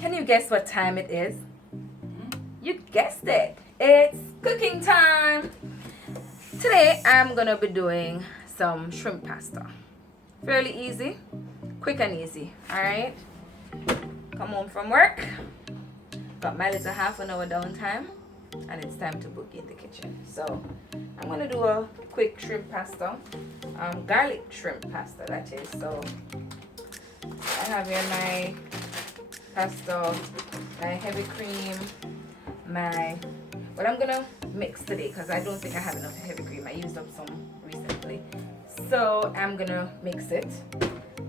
Can you guess what time it is? You guessed it. It's cooking time. Today I'm gonna be doing some shrimp pasta. Fairly easy, quick and easy. Alright. Come home from work. Got my little half an hour downtime. And it's time to boogie in the kitchen. So I'm gonna do a quick shrimp pasta. Garlic shrimp pasta, that is. So I have here my pasta, my heavy cream, well, I'm gonna mix today because I don't think I have enough heavy cream. I used up some recently, so I'm gonna mix it.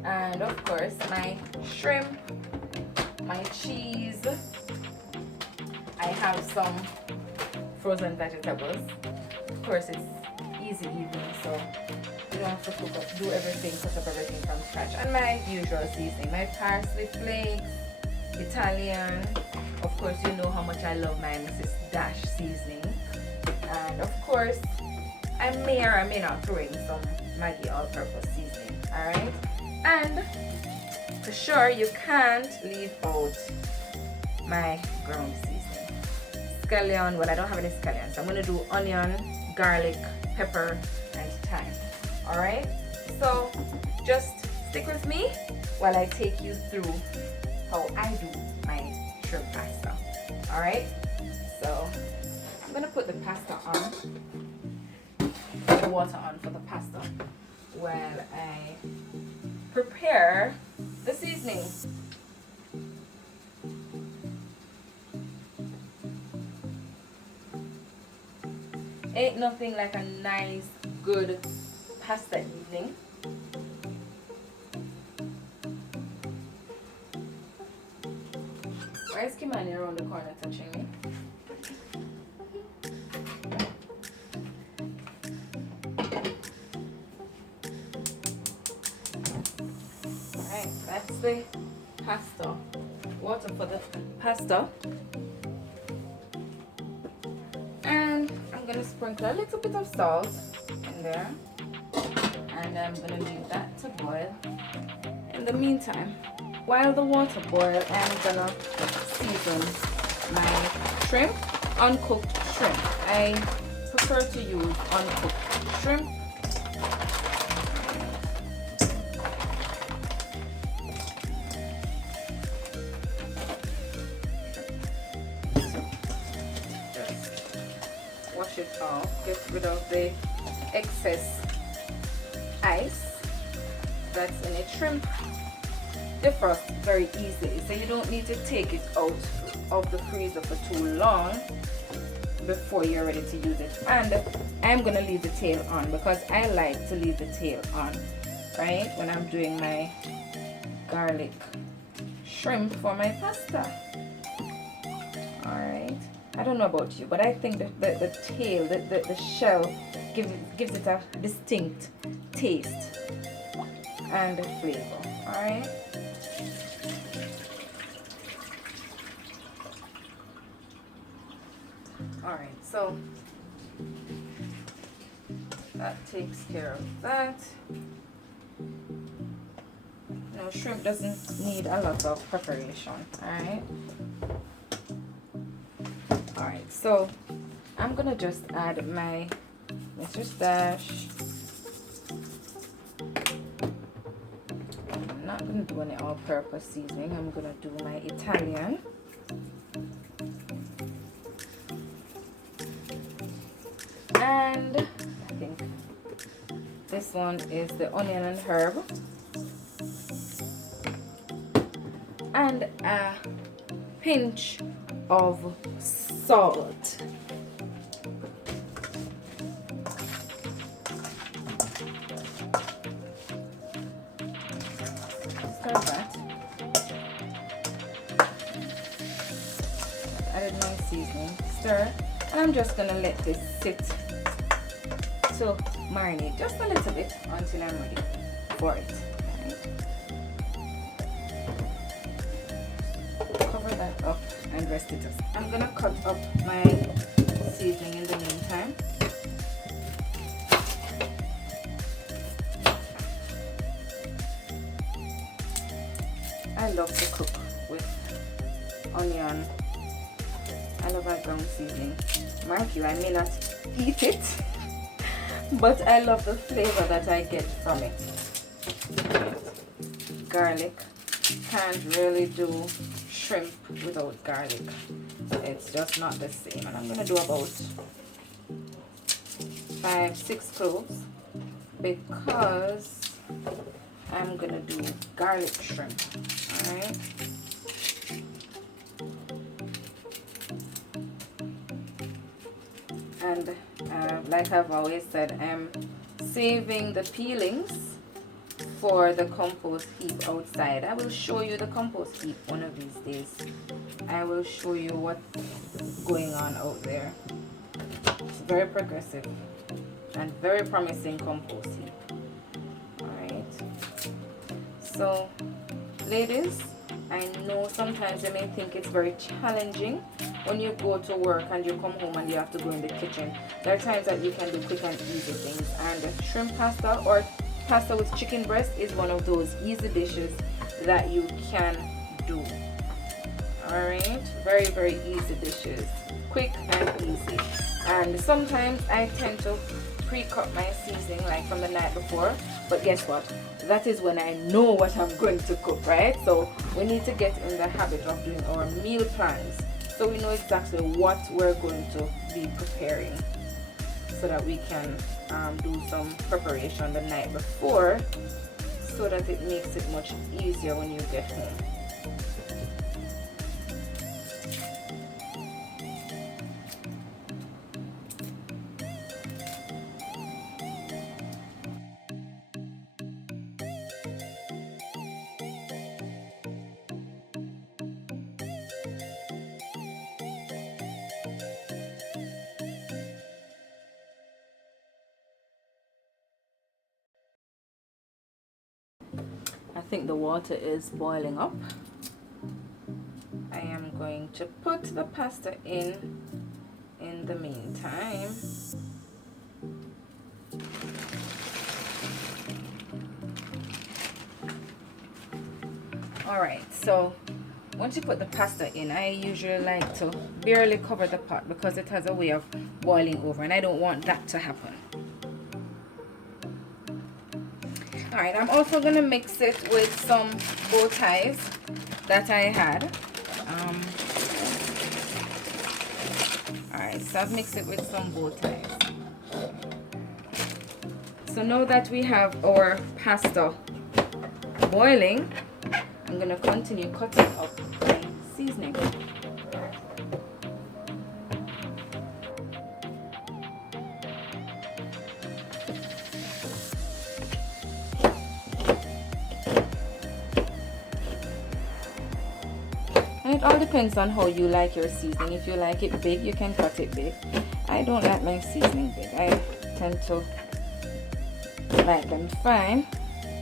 And of course my shrimp, my cheese. I have some frozen vegetables. Of course, it's easy evening, so you don't have to cook up, cut up everything from scratch. And my usual seasoning, my parsley flakes, Italian. Of course, you know how much I love my Mrs. Dash seasoning. And of course, I may or I may not throw in some Maggi all-purpose seasoning. Alright? And for sure, you can't leave out my ground seasoning. Scallion, well, I don't have any scallion, so I'm going to do onion, garlic, pepper, and thyme. Alright? So, just stick with me while I take you through how I do my shrimp pasta. Alright? So, I'm going to put the pasta on, the water on for the pasta while I prepare the seasoning. Ain't nothing like a nice, good pasta evening. Why is Kimani around the corner touching me? Alright, that's the pasta. Water for the pasta. And I'm gonna sprinkle a little bit of salt in there. And I'm gonna leave that to boil. In the meantime, while the water boils, I'm gonna season my shrimp, uncooked shrimp. I prefer to use uncooked shrimp. Just wash it off, get rid of the excess ice that's in it. Shrimp defrost very easily, so you don't need to take it out of the freezer for too long before you're ready to use it. And I'm gonna leave the tail on because I like to leave the tail on, right, when I'm doing my garlic shrimp for my pasta. Alright, I don't know about you, but I think that the tail, the shell gives it a distinct taste and flavor. Alright, alright, so that takes care of that. No, shrimp doesn't need a lot of preparation. Alright, alright, so I'm gonna just add my Mr. Dash. I'm not gonna do any all-purpose seasoning. I'm gonna do my Italian. And I think this one is the onion and herb. And a pinch of salt. Stir that. I've added my seasoning. Stir. And I'm just gonna let this sit to marinate just a little bit until I'm ready for it. Right. Cover that up and rest it up. I'm gonna cut up my seasoning in the meantime. I love to cook with onion. I love my ground seasoning. Mind you, I may not eat it, but I love the flavor that I get from it. Garlic. Can't really do shrimp without garlic. It's just not the same. And I'm going to do about 5-6 cloves because I'm going to do garlic shrimp. Alright. And like I've always said, I'm saving the peelings for the compost heap outside. I will show you the compost heap one of these days. I will show you what's going on out there. It's very progressive and very promising compost heap. Alright. So, ladies, I know sometimes you may think it's very challenging when you go to work and you come home and you have to go in the kitchen. There are times that you can do quick and easy things, and shrimp pasta or pasta with chicken breast is one of those easy dishes that you can do. Alright, very, very easy dishes, quick and easy. And sometimes I tend to pre-cut my seasoning like from the night before, but guess what? That is when I know what I'm going to cook, right? So we need to get in the habit of doing our meal plans so we know exactly what we're going to be preparing, so that we can do some preparation the night before, so that it makes it much easier when you get home. I think the water is boiling up. I am going to put the pasta in the meantime. Alright, so once you put the pasta in, I usually like to barely cover the pot because it has a way of boiling over, and I don't want that to happen. Alright, I'm also going to mix it with some bow ties that I had. Alright, so I've mixed it with some bow ties. So now that we have our pasta boiling, I'm going to continue cutting up my seasoning. And it all depends on how you like your seasoning. If you like it big, you can cut it big. I don't like my seasoning big. I tend to like them fine.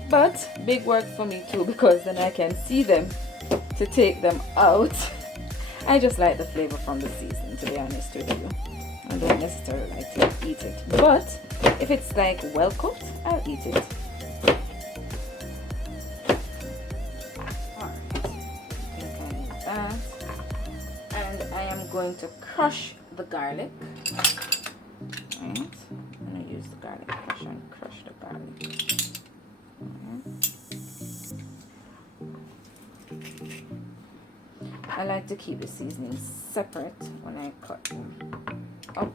But big works for me too, because then I can see them to take them out. I just like the flavor from the seasoning, to be honest with you. I don't necessarily like to eat it. But if it's like well cooked, I'll eat it. And I am going to crush the garlic. Right. I'm going to use the garlic crusher and crush the garlic. I like to keep the seasonings separate when I cut them up.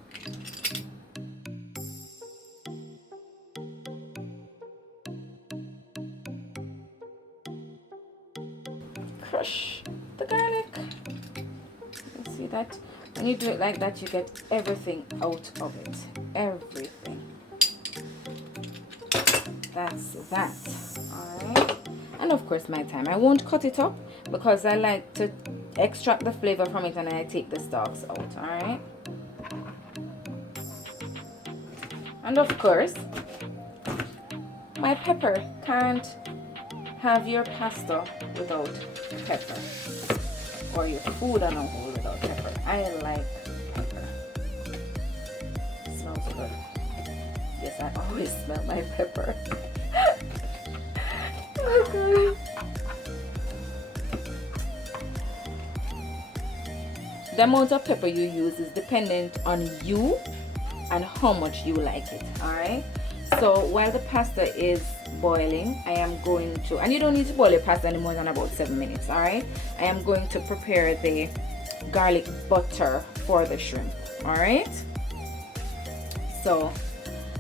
Crush the garlic. You see that? When you do it like that, you get everything out of it. Everything. That's that. Alright. And of course my thyme. I won't cut it up because I like to extract the flavor from it and I take the stalks out. Alright. And of course, my pepper. Can't have your pasta without pepper, or your food on a whole without pepper. I like pepper. It smells good. Yes, I always smell my pepper. Oh God. the amount of pepper you use is dependent on you and how much you like it. All right, so while the pasta is boiling, I am going to, and you don't need to boil your pasta any more than about 7 minutes. All right, I am going to prepare the garlic butter for the shrimp. All right, so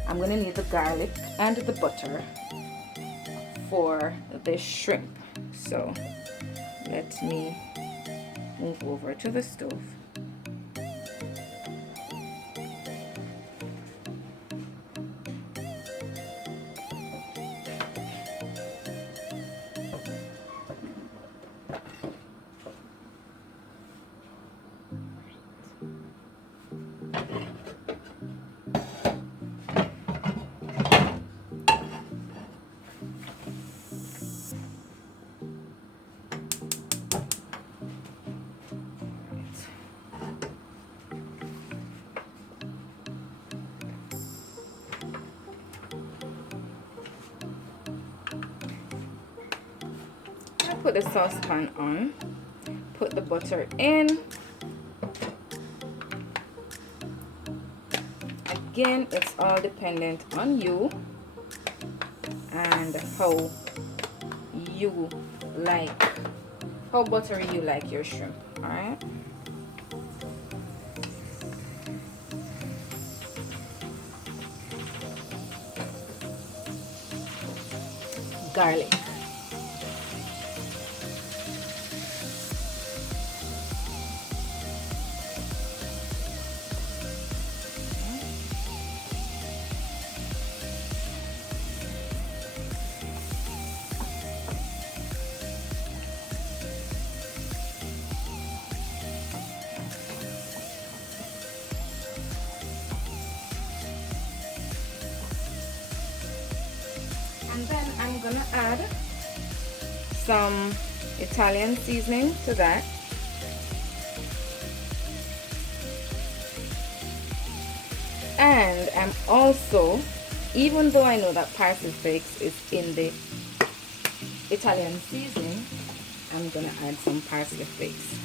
I'm gonna need the garlic and the butter for the shrimp. So let me move over to the stove. Put the saucepan on, put the butter in. Again, it's all dependent on you and how you like, how buttery you like your shrimp. All right, garlic. And then I'm gonna add some Italian seasoning to that. And I'm also, even though I know that parsley flakes is in the Italian seasoning, I'm gonna add some parsley flakes.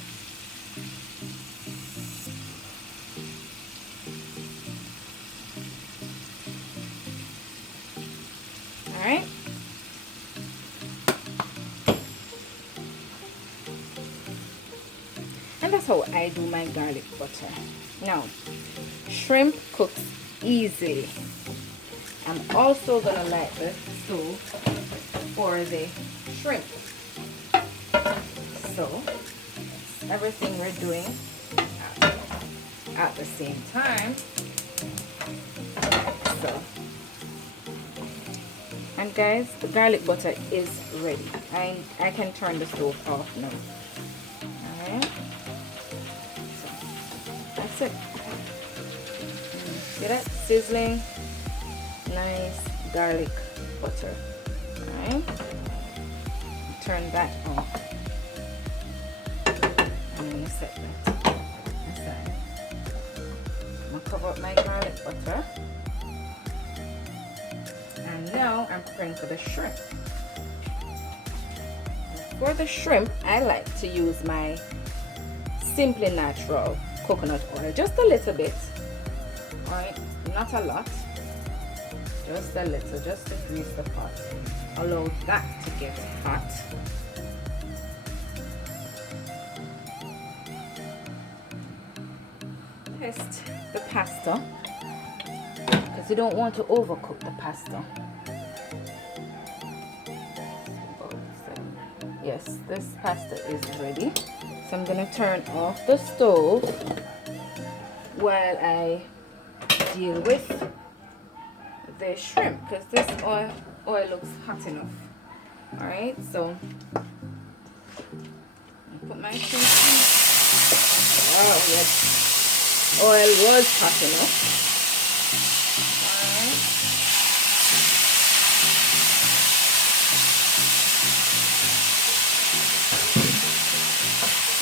Alright. And that's how I do my garlic butter. Now, shrimp cooks easily. I'm also gonna light the stove for the shrimp. So, everything we're doing at the same time. So, and guys, the garlic butter is ready. I can turn the stove off now. Alright. So, that's it. See that? Sizzling. Nice garlic butter. Alright. Turn that off. I'm going to set that aside. I'm going to cover up my garlic butter. And now I'm preparing for the shrimp. For the shrimp, I like to use my Simply Natural coconut oil. Just a little bit. Alright, not a lot. Just a little, just to grease the pot. Allow that to get hot. Test the pasta, because you don't want to overcook the pasta. Yes, this pasta is ready. So I'm going to turn off the stove while I deal with the shrimp, because this oil looks hot enough. Alright, so I put my shrimp in. Wow, yes. Oil was hot enough. Alright.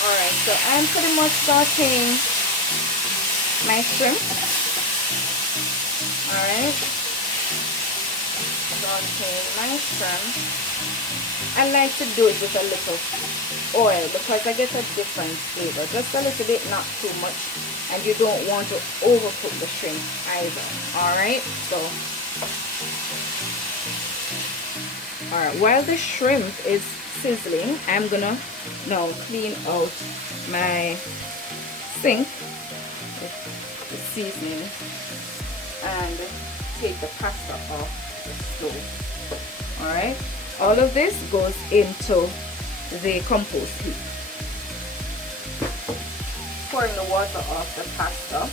Alright, so I'm pretty much sauteing my shrimp. Alright. Sauteing my shrimp. I like to do it with a little oil because I get a different flavor. Just a little bit, not too much. And you don't want to overcook the shrimp either. Alright, so alright, while the shrimp is sizzling, I'm gonna now clean out my sink with the seasoning and take the pasta off the stove. Alright, all of this goes into the compost heap. Pouring the water off the pasta.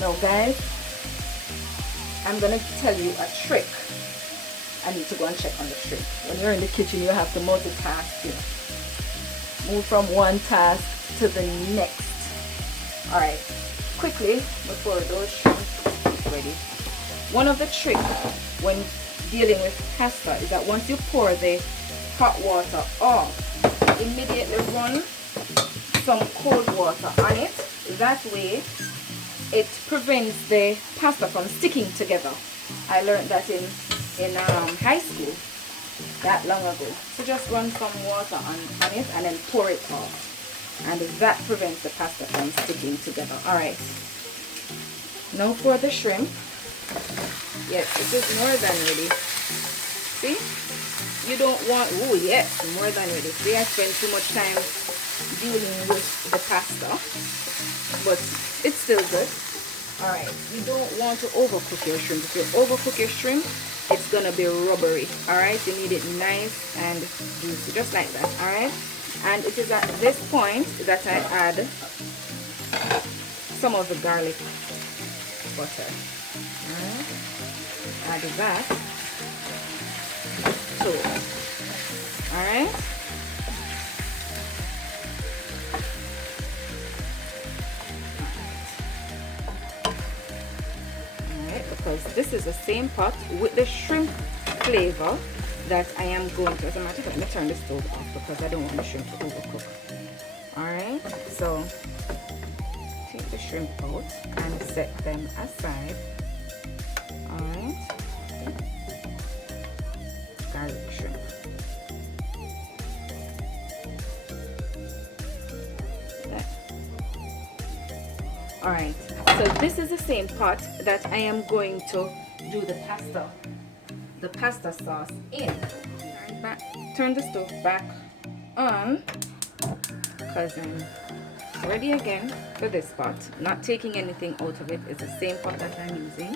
Now guys, I'm gonna tell you a trick. I need to go and check on the shrimp. When you're in the kitchen, you have to multitask, you know. Move from one task to the next. Alright, quickly, before those shrimp is ready. One of the tricks when dealing with pasta is that once you pour the hot water off, immediately run some cold water on it. That way it prevents the pasta from sticking together. I learned that in high school that long ago. So just run some water on it and then pour it off, and that prevents the pasta from sticking together. Alright, now for the shrimp. Yes, it is more than ready. See, you don't want, oh yes, more than ready. See, I spent too much time dealing with the pasta, but it's still good. Alright, you don't want to overcook your shrimp. If you overcook your shrimp, it's gonna be rubbery. Alright, you need it nice and juicy, just like that. Alright, and it is at this point that I add some of the garlic butter. Alright, add that to it. Alright, because this is the same pot with the shrimp flavor that I am going to, as a matter of fact, let me turn the stove off because I don't want the shrimp to overcook. Alright, so take the shrimp out and set them aside. Alright, garlic shrimp. Alright, so this is the same pot that I am going to do the pasta sauce in. Turn the stove back on because I'm ready again for this pot. Not taking anything out of it. It's the same pot that I'm using.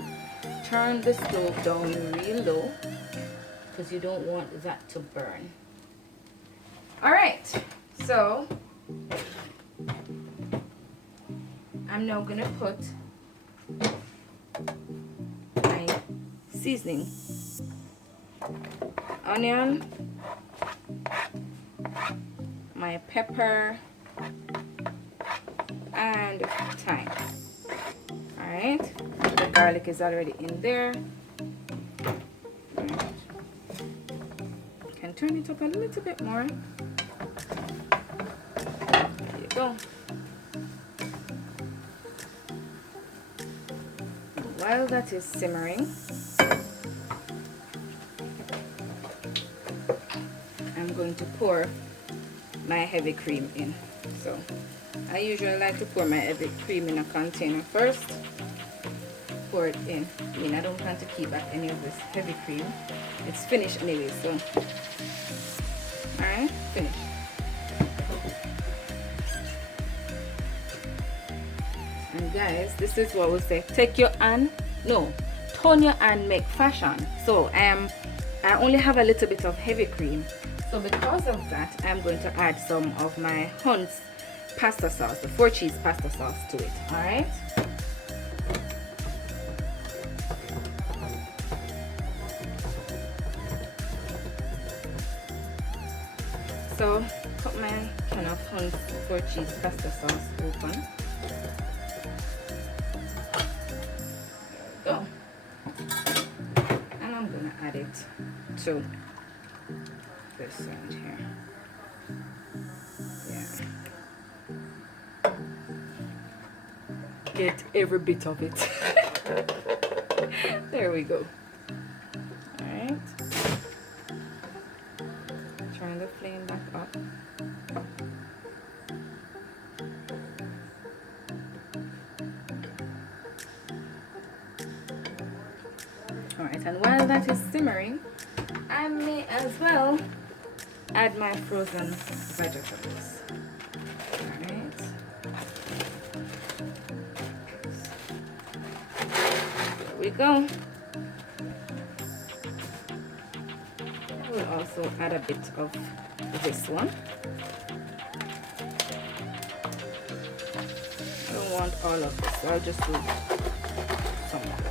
Turn the stove down real low because you don't want that to burn. Alright, so I'm now gonna put my seasoning, onion, my pepper, and thyme. Alright, the garlic is already in there. Right. Can turn it up a little bit more. There you go. While that is simmering, I'm going to pour my heavy cream in. So I usually like to pour my heavy cream in a container first. Pour it in. I mean, I don't plan to keep back any of this heavy cream. It's finished anyway, so alright, finished. And guys, this is what we say, take your hand, no, turn your hand, make fashion. So I only have a little bit of heavy cream, so because of that I'm going to add some of my Hunt's pasta sauce, the 4-cheese pasta sauce, to it. Alright, so cut my can of Hunt's 4-cheese pasta sauce open. Go. And I'm gonna add it to this end here. Yeah. Get every bit of it. There we go. Alright. Turn that is simmering, I may as well add my frozen vegetables. Alright. There we go. I will also add a bit of this one. I don't want all of this, so I'll just do some of it.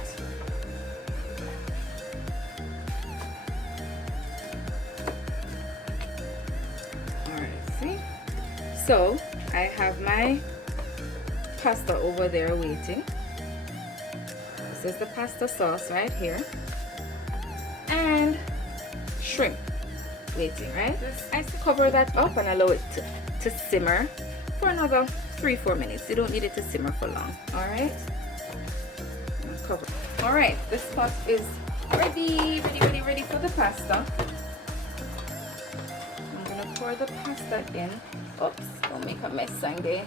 So I have my pasta over there waiting. This is the pasta sauce right here. And shrimp waiting, right? I cover that up and allow it to simmer for another 3-4 minutes. You don't need it to simmer for long. Alright? Cover. Alright, this pot is ready for the pasta. I'm gonna pour the pasta in. Oops, don't make a mess, Sandy.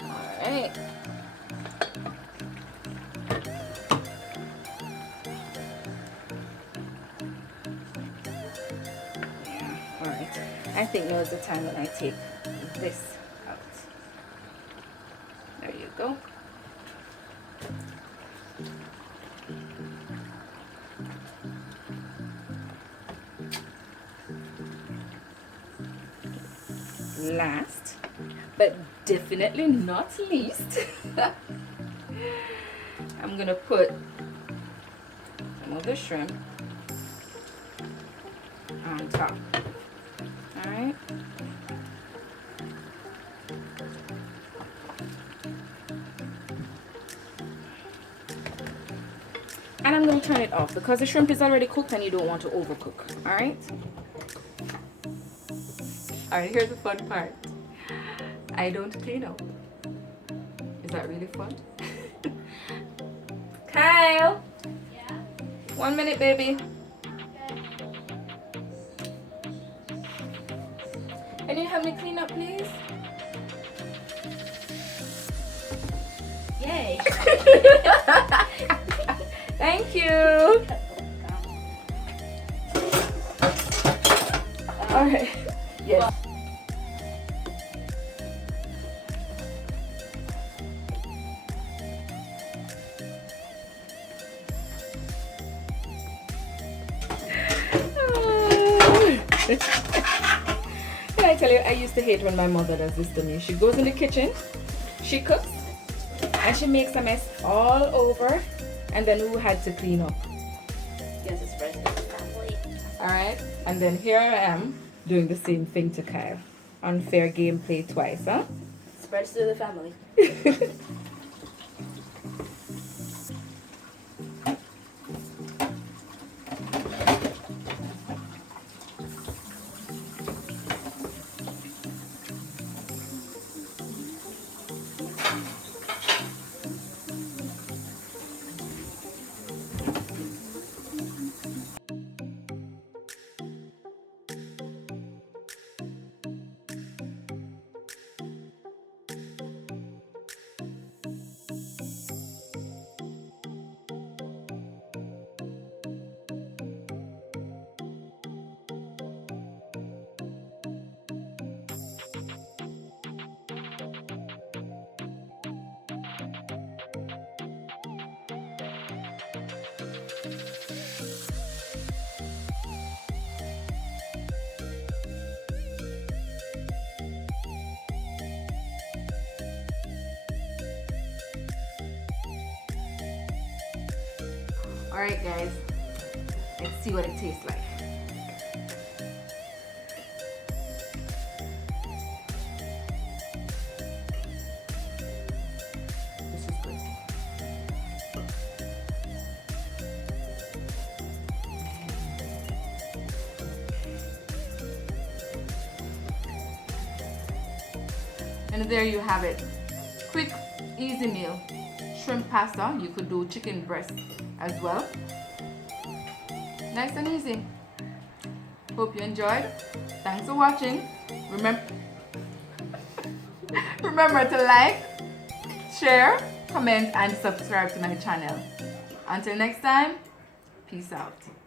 Alright. Yeah, alright. I think now is the time when I take this out. There you go. Last but definitely not least, I'm gonna put some of the shrimp on top. All right. And I'm gonna turn it off because the shrimp is already cooked and you don't want to overcook. All right. Alright, here's the fun part. I don't clean up. Is that really fun? Kyle! Yeah? 1 minute, baby. Okay. Can you help me clean up, please? Yay! Thank you! Alright. Yes. Can I tell you, I used to hate when my mother does this to me. She goes in the kitchen, she cooks, and she makes a mess all over, and then who had to clean up? Yes, it's spread to the family. Alright, and then here I am doing the same thing to Kyle. Unfair gameplay twice, huh? Spreads to the family. Alright guys, let's see what it tastes like. This is good. And there you have it. Quick, easy meal. Shrimp pasta. You could do chicken breast as well. Nice and easy. Hope you enjoyed. Thanks for watching. Remember to like, share, comment, and subscribe to my channel. Until next time, peace. Peace out.